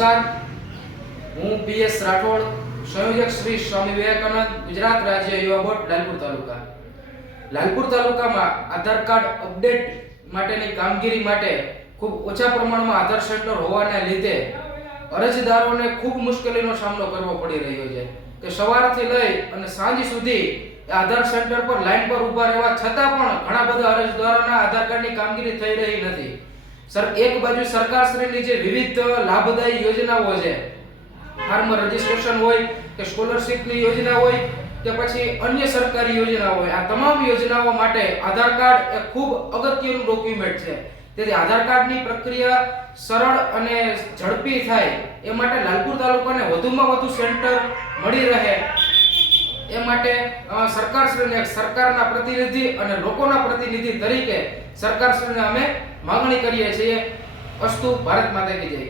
નમસ્કાર, હું પીએસ રાઠોડ, સંયોજક શ્રી સ્વામી વિવેકાનંદ ગુજરાત રાજ્ય યુવા બોર્ડ લાલપુર તાલુકા. લાલપુર તાલુકામાં આધાર કાર્ડ અપડેટ માટેની કામગીરી માટે ખૂબ ઓછા પ્રમાણમાં આધાર સેન્ટર હોવાને લીધે અરજદારોને ખૂબ મુશ્કેલીનો સામનો કરવો પડી રહ્યો છે કે સવારથી લઈ અને સાંજ સુધી આધાર સેન્ટર પર લાઈન પર ઊભા રહેવા છતાં પણ ઘણા બધા અરજદારોના આધાર કાર્ડની કામગીરી થઈ રહી નથી. એક બાજુ સરકારશ્રીની જે વિવિધ લાભદાયી યોજનાઓ છે, ફાર્મર રજીસ્ટ્રેશન હોય કે સ્કોલરશિપની યોજના હોય કે પછી અન્ય સરકારી યોજનાઓ હોય, આ તમામ યોજનાઓ માટે આધાર કાર્ડ એ ખૂબ અગત્યનું ડોક્યુમેન્ટ છે. તેથી આધાર કાર્ડની પ્રક્રિયા સરળ અને ઝડપી થાય એ માટે લાલપુર તાલુકાને વધુમાં વધુ સેન્ટર મળી રહે એ માટે સરકારશ્રીને સરકારના પ્રતિનિધિ અને લોકોના પ્રતિનિધિ તરીકે સરકારશ્રીને અમે માંગણી કરીએ છીએ. અસ્તુ. ભારત માતા કી જય.